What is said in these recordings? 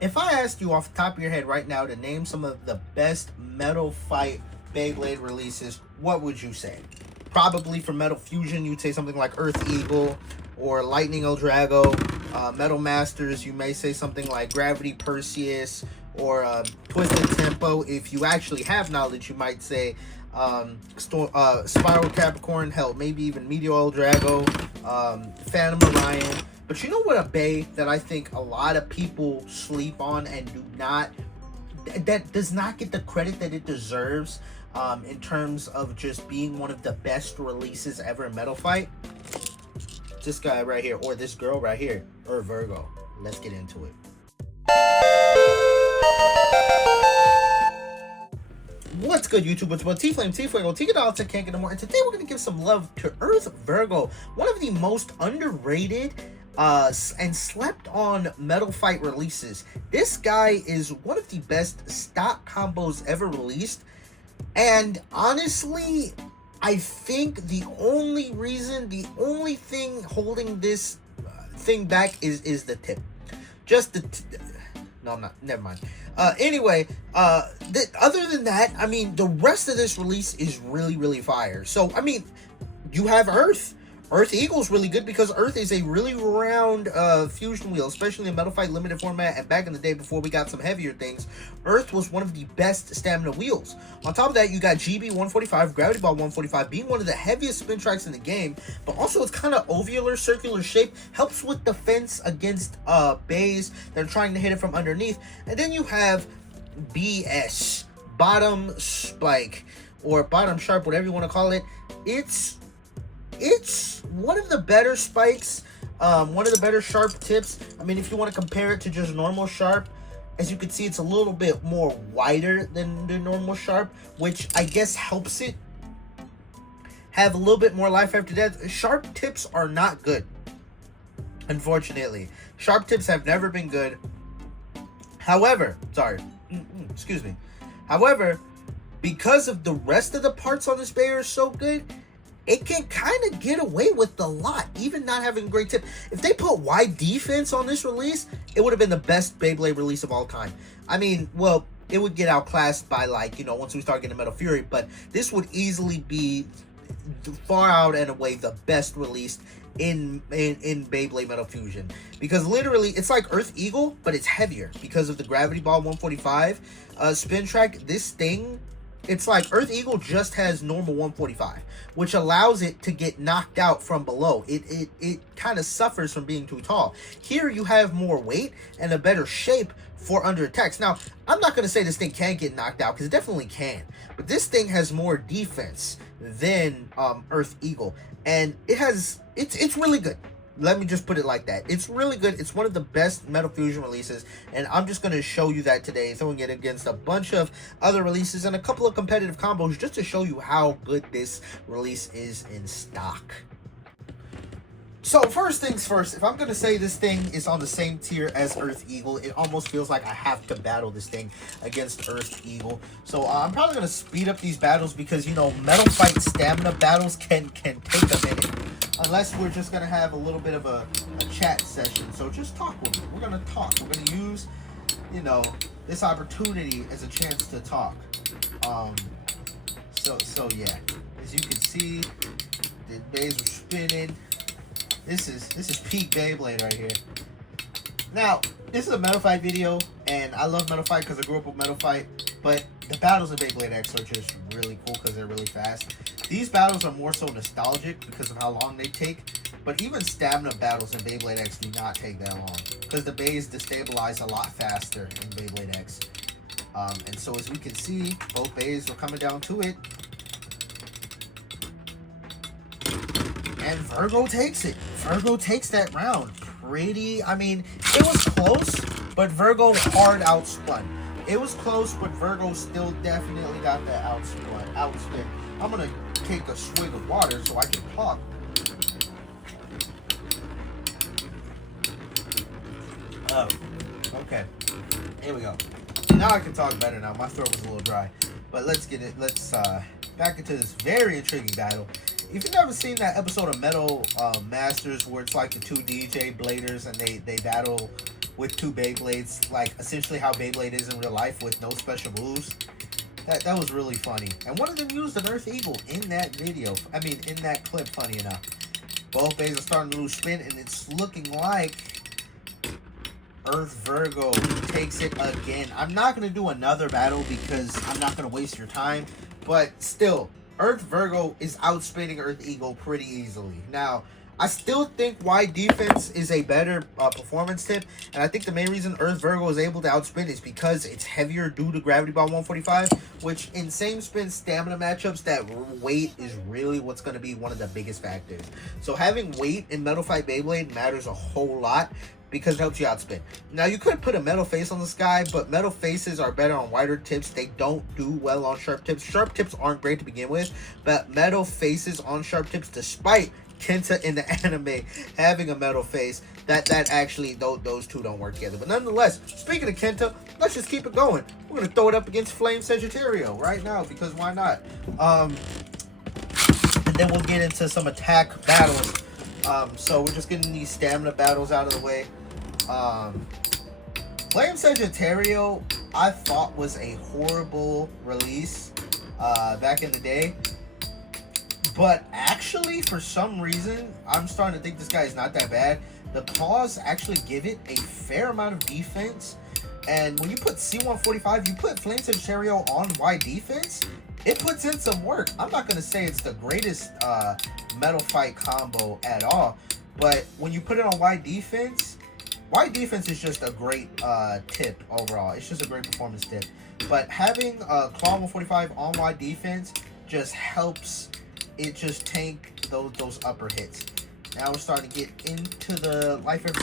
If I asked you off the top of your head right now to name some of the best Metal Fight Beyblade releases, what would you say? Probably for Metal Fusion, you'd say something like Earth Eagle or Lightning El Drago. Metal Masters, you may say something like Gravity Perseus or Twisted Tempo. If you actually have knowledge, you might say Spiral Capricorn, hell, maybe even Meteor El Drago, Phantom Orion. But you know what, a bay that I think a lot of people sleep on and that does not get the credit that it deserves in terms of just being one of the best releases ever in Metal Fight? This guy right here, or this girl right here, or VIRGO. Let's get into it. What's good, YouTube? It's about T-Flame, T-Fuego, T-Gadal, can't get no more. And today we're going to give some love to Earth VIRGO, one of the most underrated and slept on Metal Fight releases. This guy is one of the best stock combos ever released. And honestly, I think the only thing holding this thing back is the tip. Just the no, I'm not. Never mind. Anyway, other than that, I mean, the rest of this release is really, really fire. So, I mean, you have Earth. Earth Eagle's really good because Earth is a really round fusion wheel, especially in Metal Fight limited format. And back in the day before we got some heavier things, Earth was one of the best stamina wheels. On top of that, you got GB 145, Gravity Ball 145, being one of the heaviest spin tracks in the game. But also, it's kind of ovular, circular shape, helps with defense against bays that are trying to hit it from underneath. And then you have BS, Bottom Spike, or Bottom Sharp, whatever you want to call it. It's one of the better spikes, one of the better sharp tips. I mean, if you want to compare it to just normal sharp, as you can see, it's a little bit more wider than the normal sharp, which I guess helps it have a little bit more life after death. Sharp tips are not good, unfortunately. Sharp tips have never been good. However, excuse me. However, because of the rest of the parts on this bear are so good, it can kind of get away with a lot, even not having a great tip. If they put wide defense on this release, it would have been the best Beyblade release of all time. I mean, well, it would get outclassed by, like, you know, once we start getting Metal Fury, but this would easily be far out and away the best release in Beyblade Metal Fusion. Because literally, it's like Earth Eagle, but it's heavier because of the Gravity Ball 145 spin track. This thing, it's like Earth Eagle just has normal 145, which allows it to get knocked out from below. It kind of suffers from being too tall. Here you have more weight and a better shape for under attacks. Now, I'm not going to say this thing can't get knocked out, because it definitely can. But this thing has more defense than Earth Eagle. And it's really good. Let me just put it like that. It's really good. It's one of the best Metal Fusion releases, and I'm just going to show you that today, throwing it against a bunch of other releases and a couple of competitive combos just to show you how good this release is in stock. So first things first, if I'm going to say this thing is on the same tier as Earth Eagle, it almost feels like I have to battle this thing against Earth Eagle. So I'm probably going to speed up these battles because, you know, Metal Fight stamina battles can take a minute. Unless we're just going to have a little bit of a chat session. So just talk with me. We're going to talk. We're going to use, you know, this opportunity as a chance to talk. So yeah. As you can see, the bays are spinning. This is peak Beyblade right here. Now, this is a Metal Fight video, and I love Metal Fight because I grew up with Metal Fight, but the battles in Beyblade X are just really cool because they're really fast. These battles are more so nostalgic because of how long they take, but even stamina battles in Beyblade X do not take that long because the bays destabilize a lot faster in Beyblade X. And so as we can see, both bays are coming down to it. And VIRGO takes it. VIRGO takes that round. Pretty, I mean, it was close, but VIRGO hard outspun. It was close, but VIRGO still definitely got that outspin. I'm going to take a swig of water so I can talk. Oh, okay. Here we go. Now I can talk better now. My throat was a little dry. But let's get it. Let's back into this very intriguing battle. If you've never seen that episode of Metal Masters where it's like the two DJ bladers and they battle with 2 Beyblades, like essentially how Beyblade is in real life with no special moves. That was really funny. And one of them used an Earth Eagle in that video. I mean, in that clip, funny enough. Both bays are starting to lose spin, and it's looking like Earth Virgo takes it again. I'm not going to do another battle because I'm not going to waste your time. But still, Earth Virgo is outspinning Earth Eagle pretty easily. Now, I still think wide defense is a better performance tip, and I think the main reason Earth Virgo is able to outspin is because it's heavier due to Gravity Ball 145, which in same spin stamina matchups, that weight is really what's going to be one of the biggest factors. So having weight in Metal Fight Beyblade matters a whole lot because it helps you outspin. Now, you could put a metal face on the sky, but metal faces are better on wider tips. They don't do well on sharp tips. Sharp tips aren't great to begin with, but metal faces on sharp tips, despite Kenta in the anime having a metal face, that actually those two don't work together. But nonetheless, speaking of Kenta, let's just keep it going. We're gonna throw it up against Flame Sagittario right now because why not? And then we'll get into some attack battles. So we're just getting these stamina battles out of the way. Flame Sagittario, I thought was a horrible release back in the day. But actually, for some reason, I'm starting to think this guy is not that bad. The claws actually give it a fair amount of defense. And when you put C145, you put Flame Sagittario on wide defense, it puts in some work. I'm not going to say it's the greatest Metal Fight combo at all. But when you put it on wide defense is just a great tip overall. It's just a great performance tip. But having Claw 145 on wide defense just helps it just tank those upper hits. Now we're starting to get into the life every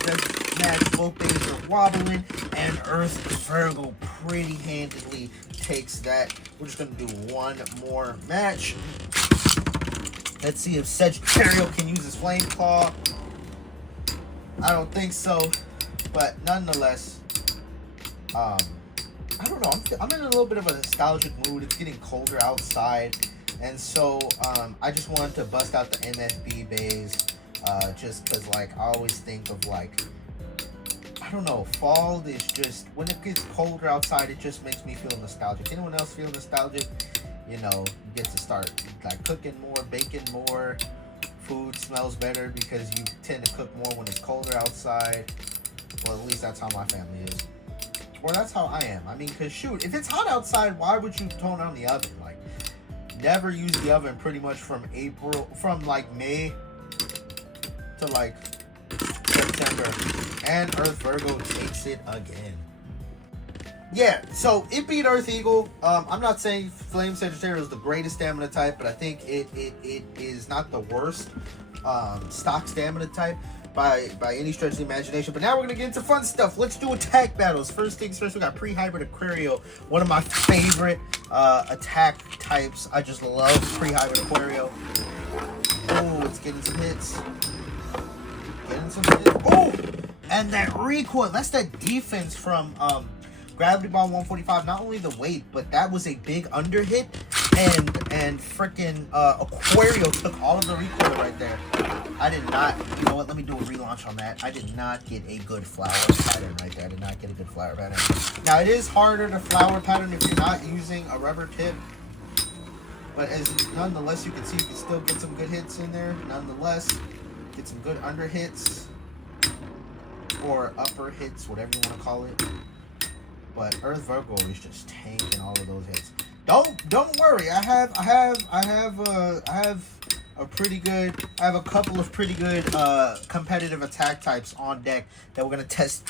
match. Both bases are wobbling, and Earth Virgo pretty handedly takes that. We're just gonna do one more match. Let's see if Sagittario can use his Flame Claw. I don't think so, but nonetheless, I don't know. I'm in a little bit of a nostalgic mood. It's getting colder outside. And so, I just wanted to bust out the MFB bays, just because, like, I always think of, like, I don't know, fall is just, when it gets colder outside, it just makes me feel nostalgic. Anyone else feel nostalgic? You know, you get to start, like, cooking more, baking more, food smells better because you tend to cook more when it's colder outside. Well, at least that's how my family is. Or that's how I am. I mean, because, shoot, if it's hot outside, why would you tone on the oven? Like, never use the oven pretty much from like May to like September. And Earth Virgo takes it again. Yeah, so it beat Earth Eagle. I'm not saying Flame Sagittario is the greatest stamina type, but I think it is not the worst stock stamina type by any stretch of the imagination. But now we're gonna get into fun stuff. Let's do attack battles. First things first, we got pre-hybrid Aquario, one of my favorite attack types. I just love pre-hybrid Aquario. Oh, it's getting some hits. Oh, and that recoil, that's that defense from Gravity Ball 145. Not only the weight, but that was a big under hit, and freaking Aquario took all of the recoil right there. I did not, you know what, let me do a relaunch on that. I did not get a good flower pattern right there. I did not get a good flower pattern. Now, it is harder to flower pattern if you're not using a rubber tip. But nonetheless, you can see you can still get some good hits in there. Nonetheless, get some good under hits. Or upper hits, whatever you want to call it. But Earth Virgo is just tanking all of those hits. Don't worry. I have a couple of pretty good competitive attack types on deck that we're gonna test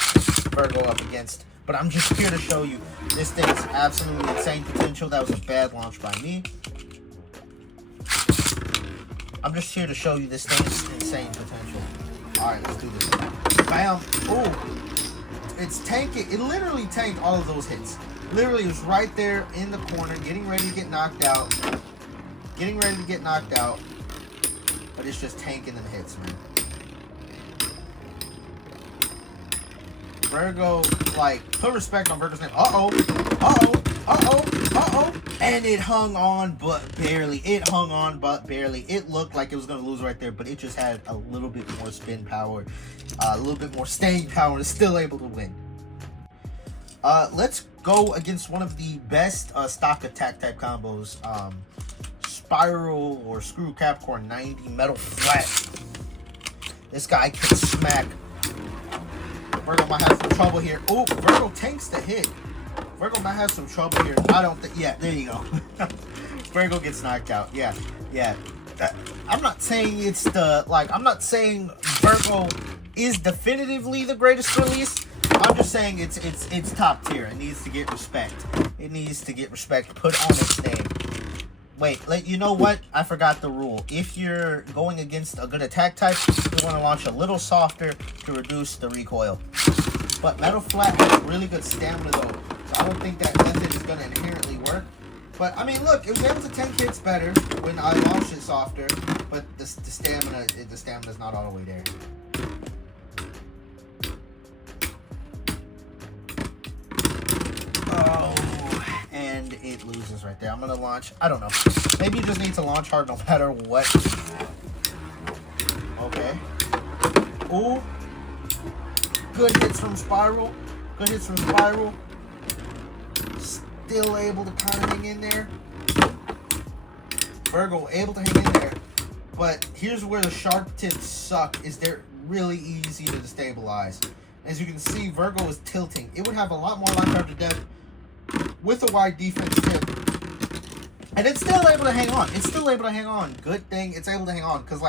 Virgo up against. But I'm just here to show you this thing is absolutely insane potential. That was a bad launch by me. I'm just here to show you this thing is insane potential. All right, let's do this. Bam! Ooh. It's tanking. It literally tanked all of those hits. Literally, it was right there in the corner, getting ready to get knocked out. But it's just tanking them hits, man. Virgo, like, put respect on Virgo's name. And it hung on, but barely. It looked like it was going to lose right there, but it just had a little bit more spin power, a little bit more staying power, and is still able to win. Let's go against one of the best stock attack type combos. Spiral or Screw Capricorn 90 Metal Flat. This guy can smack. Virgo might have some trouble here. Oh, Virgo tanks the hit. Virgo might have some trouble here. I don't think. Yeah, there you go. Virgo gets knocked out. Yeah. I'm not saying it's the I'm not saying Virgo is definitively the greatest release. I'm just saying it's top tier. It needs to get respect. It needs to get respect put on its name. Wait, you know what? I forgot the rule. If you're going against a good attack type, you want to launch a little softer to reduce the recoil. But Metal Flat has really good stamina though, so I don't think that method is going to inherently work. But I mean, look, it was able to tank hits better when I launched it softer, but the stamina is not all the way there. Oh, and it loses right there. I'm gonna launch. I don't know. Maybe you just need to launch hard no matter what. Okay. Ooh. Good hits from Spiral. Good hits from Spiral. Still able to kind of hang in there. Virgo able to hang in there. But here's where the sharp tips suck, is they're really easy to destabilize. As you can see, Virgo is tilting. It would have a lot more life after death with a wide defense tip. And it's still able to hang on. It's still able to hang on. Good thing it's able to hang on. Because,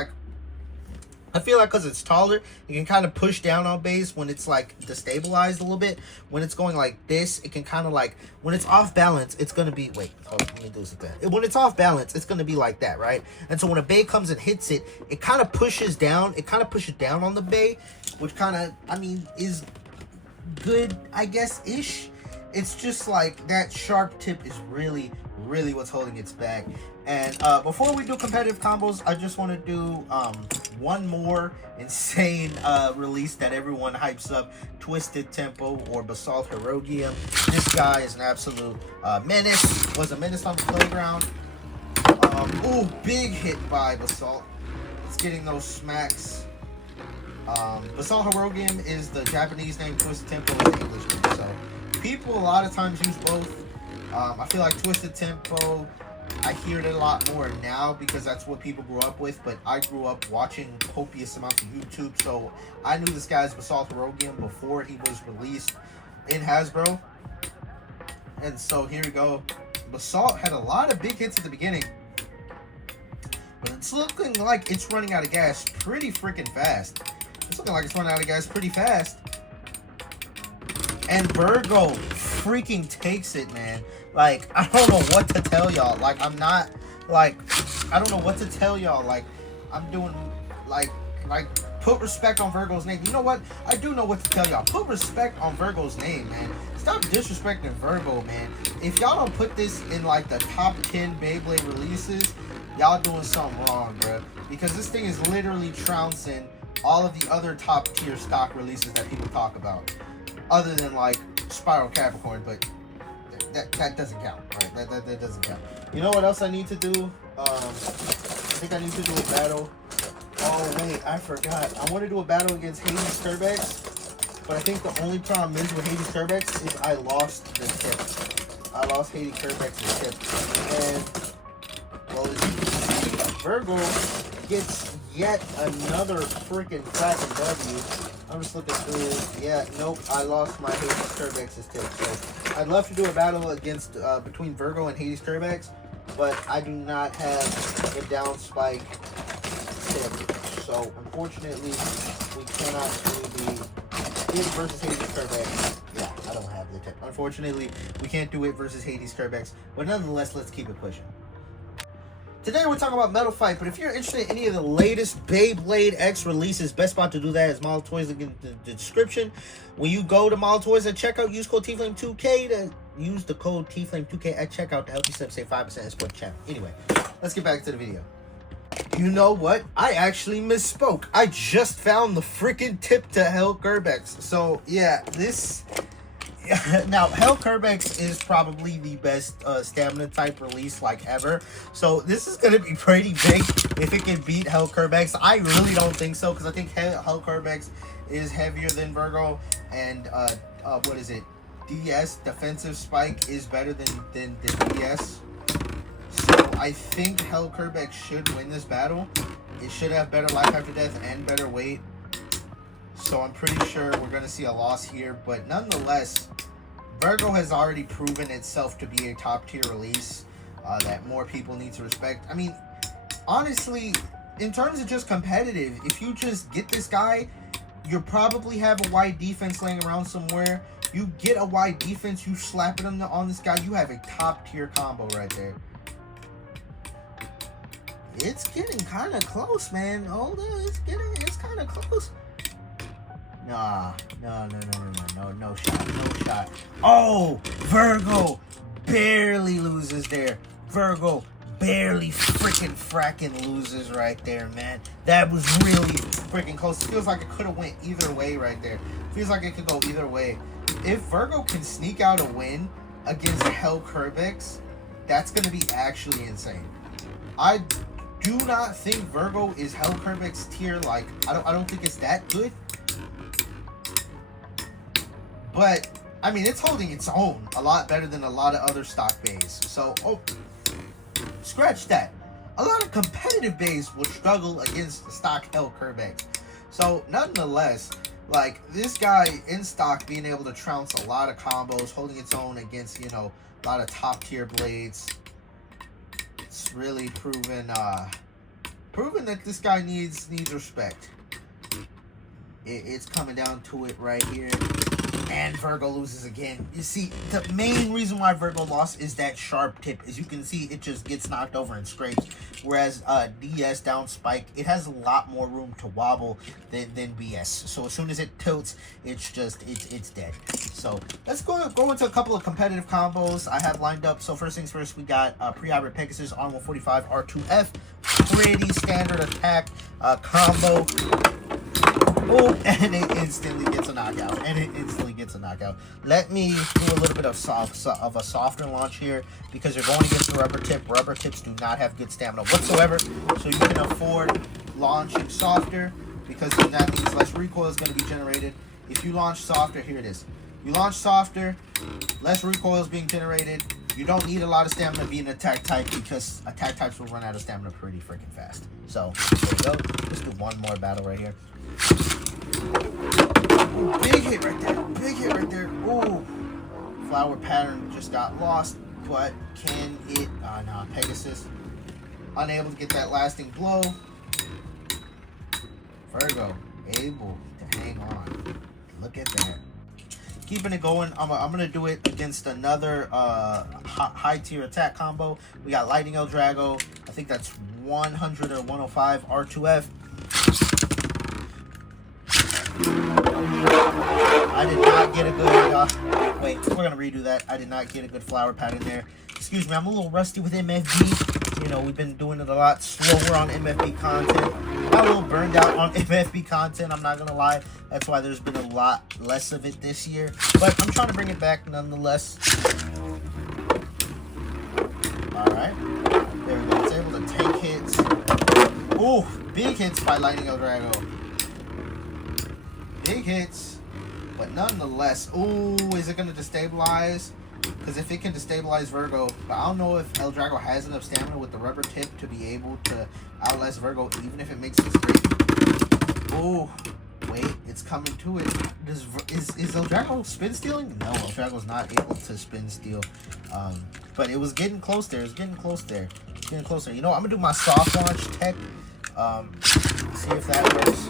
I feel like because it's taller, it can kind of push down on base when it's, destabilized a little bit. When it's going like this, it can kind of, when it's off balance, it's going to be... Wait, hold on, let me do this again. When it's off balance, it's going to be like that, right? And so when a bay comes and hits it, it kind of pushes down. It kind of pushes down on the bay, which kind of, is good, I guess-ish. It's just that sharp tip is really what's holding its back. And before we do competitive combos, I just want to do one more insane release that everyone hypes up: Twisted Tempo or Basalt Herogium. This guy is an absolute menace. Was a menace on the playground. Ooh, big hit by Basalt. It's getting those smacks. Basalt Herogium is the Japanese name. Twisted Tempo is the English name. So people a lot of times use both. I feel like Twisted Tempo, I hear it a lot more now because that's what people grew up with, but I grew up watching copious amounts of YouTube, so I knew this guy's Basalt Herogium before he was released in Hasbro. And so here we go. Basalt had a lot of big hits at the beginning, but it's looking like it's running out of gas pretty freaking fast. It's looking like it's running out of gas pretty fast. And Virgo freaking takes it, man. I don't know what to tell y'all. I don't know what to tell y'all. I'm doing, put respect on Virgo's name. You know what? I do know what to tell y'all. Put respect on Virgo's name, man. Stop disrespecting Virgo, man. If y'all don't put this in, the top 10 Beyblade releases, y'all doing something wrong, bro. Because this thing is literally trouncing all of the other top tier stock releases that people talk about. Other than, Spiral Capricorn, but that doesn't count, right? That doesn't count. You know what else I need to do? I think I need to do a battle. Oh, wait, I forgot. I want to do a battle against Hades Turbex, but I think the only problem is with Hades Turbex is I lost the tip. I lost Hades Turbex's tip. And, well, as you can see, Virgo gets yet another freaking platinum W. I'm just looking through. Yeah, nope. I lost my Hades Turbex's tip. So I'd love to do a battle against between Virgo and Hades Turbex, but I do not have a down spike tip. So unfortunately, we cannot do the it versus Hades Turbex. Yeah, I don't have the tip. Unfortunately, we can't do it versus Hades Turbex. But nonetheless, let's keep it pushing. Today we're talking about Metal Fight, but if you're interested in any of the latest Beyblade X releases, best spot to do that is Model Toys. Link in the description. When you go to Model Toys at checkout, use code TFlame2K to use the code TFlame2K at checkout to help you save 5% and support the channel. Anyway, let's get back to the video. You know what? I actually misspoke. I just found the freaking tip to Hell Kerbex. So yeah, this... Now, Hell Kerbex is probably the best stamina type release ever. So this is going to be pretty big if it can beat Hell Kerbex. I really don't think so, because I think Hell Kerbex is heavier than Virgo. And what is it? DS defensive spike is better than DS. So I think Hell Kerbeck should win this battle. It should have better life after death and better weight. So I'm pretty sure we're going to see a loss here. But nonetheless, VIRGO has already proven itself to be a top tier release that more people need to respect. I mean, honestly, in terms of just competitive, if you just get this guy, you probably have a wide defense laying around somewhere. You get a wide defense, you slap it on this guy, you have a top tier combo right there. It's getting kind of close, man. Hold on, it's kind of close. Nah, no shot. Oh, VIRGO barely loses there. VIRGO barely fracking loses right there, man. That was really freaking close. It feels like it could have went either way right there. Feels like it could go either way. If VIRGO can sneak out a win against Hell Kerbex, that's going to be actually insane. I do not think VIRGO is Hell Kerbex tier. Like, I don't think it's that good. But, I mean, it's holding its own a lot better than a lot of other stock bays. So, scratch that. A lot of competitive bays will struggle against the stock Hell Kerbex. So, nonetheless, like, this guy in stock being able to trounce a lot of combos, holding its own against, you know, a lot of top tier blades. It's really proven that this guy needs respect. It's coming down to it right here. And VIRGO loses again. You see, the main reason why VIRGO lost is that sharp tip. As you can see, it just gets knocked over and scrapes. Whereas DS down spike, it has a lot more room to wobble than BS. So as soon as it tilts, it's dead. So let's go into a couple of competitive combos I have lined up. So first things first, we got Pre-Hybrid Pegasus R145 R2F. Pretty standard attack combo. Oh, and it instantly gets a knockout. Let me do a little bit of a softer launch here because you're going against the rubber tip. Rubber tips do not have good stamina whatsoever, so you can afford launching softer because then that means less recoil is going to be generated. If you launch softer, here it is. You launch softer, less recoil is being generated. You don't need a lot of stamina being an attack type because attack types will run out of stamina pretty freaking fast. So, there we go. Let's do one more battle right here. Ooh, big hit right there. Ooh. Flower pattern just got lost, but can it? No, Pegasus. Unable to get that lasting blow. VIRGO able to hang on. Look at that. Keeping it going. I'm gonna do it against another high tier attack combo. We got Lightning Eldrago. I think that's 100 or 105 R2F. I did not get a good, wait, we're going to redo that. I did not get a good flower pattern there. Excuse me, I'm a little rusty with MFB. You know, we've been doing it a lot slower on MFB content. I'm a little burned out on MFB content, I'm not going to lie. That's why there's been a lot less of it this year. But I'm trying to bring it back nonetheless. Alright, there we go. It's able to take hits. Ooh, big hits by Lightning Eldrago. Big hits, but nonetheless, ooh, is it going to destabilize? Because if it can destabilize VIRGO, but I don't know if Eldrago has enough stamina with the rubber tip to be able to outlast VIRGO, even if it makes it straight. Ooh, wait, it's coming to it. Is Eldrago spin stealing? No, Eldrago's not able to spin steal. But it was getting close there. You know, I'm going to do my soft launch tech. See if that works.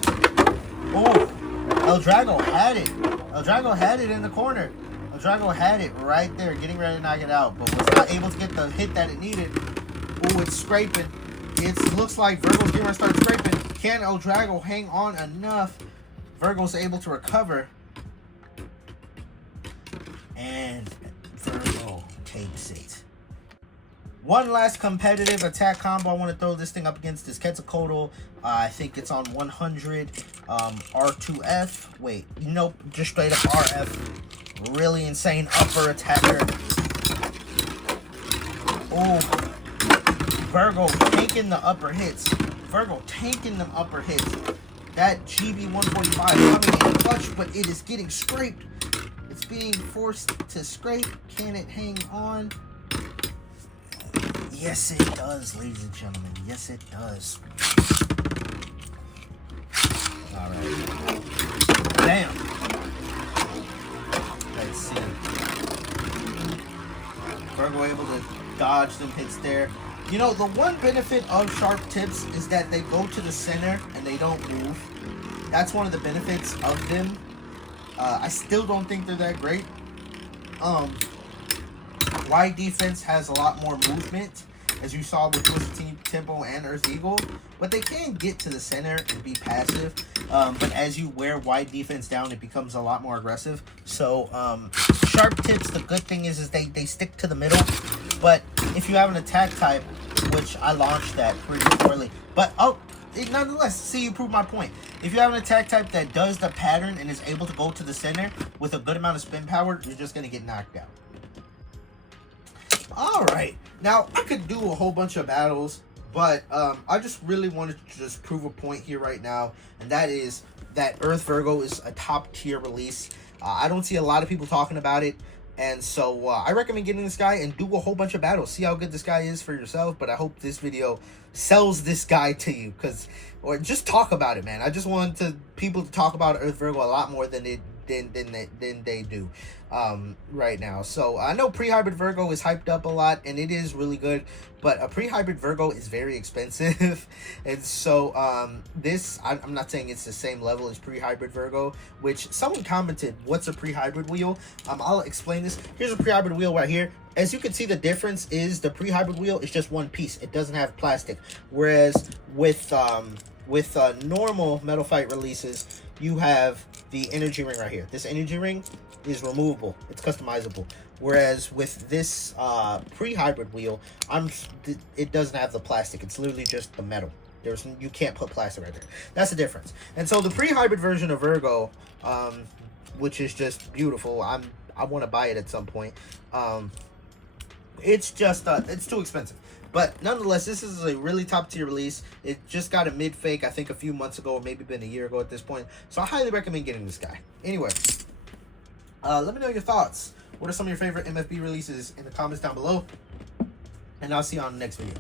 Oh! Eldrago had it. Eldrago had it in the corner. Eldrago had it right there, getting ready to knock it out, but was not able to get the hit that it needed. Ooh, it's scraping. It looks like VIRGO's getting ready to start scraping. Can Eldrago hang on enough? VIRGO's able to recover. And VIRGO takes it. One last competitive attack combo I want to throw this thing up against is Quetzalcoatl. I think it's on 100 R2F. Wait, nope, just straight up RF. Really insane upper attacker. Oh, VIRGO tanking the upper hits. VIRGO tanking them upper hits. That GB 145 coming in clutch, but it is getting scraped. It's being forced to scrape. Can it hang on? Yes, it does, ladies and gentlemen. Yes, it does. All right. Damn. Let's see. Virgo able to dodge them hits there. You know, the one benefit of sharp tips is that they go to the center and they don't move. That's one of the benefits of them. I still don't think they're that great. Wide defense has a lot more movement, as you saw with Twisted Tempo and Earth Eagle, but they can get to the center and be passive. But as you wear wide defense down, it becomes a lot more aggressive. So sharp tips, the good thing is they stick to the middle. But if you have an attack type, which I launched that pretty poorly, but nonetheless, see, you prove my point. If you have an attack type that does the pattern and is able to go to the center with a good amount of spin power, you're just going to get knocked out. Alright, now I could do a whole bunch of battles, but I just really wanted to just prove a point here right now, and that is that Earth Virgo is a top tier release. I don't see a lot of people talking about it, and so I recommend getting this guy and do a whole bunch of battles. See how good this guy is for yourself, but I hope this video sells this guy to you, or just talk about it, man. I just want people to talk about Earth Virgo a lot more than they do right now. So I know pre-hybrid Virgo is hyped up a lot, and it is really good, but a pre-hybrid Virgo is very expensive. And so I'm not saying it's the same level as pre-hybrid Virgo, which someone commented, what's a pre-hybrid wheel? I'll explain this. Here's a pre-hybrid wheel right here. As you can see, the difference is the pre-hybrid wheel is just one piece. It doesn't have plastic, whereas with normal Metal Fight releases, you have the energy ring right here. This energy ring is removable. It's customizable. Whereas with this pre-hybrid wheel, it doesn't have the plastic. It's literally just the metal. You can't put plastic right there. That's the difference. And so the pre-hybrid version of Virgo, which is just beautiful. I want to buy it at some point. It's just it's too expensive. But nonetheless, this is a really top tier release. It just got a mid fake, I think, a few months ago, or maybe been a year ago at this point. So I highly recommend getting this guy. Anyway, let me know your thoughts. What are some of your favorite MFB releases in the comments down below? And I'll see you on the next video.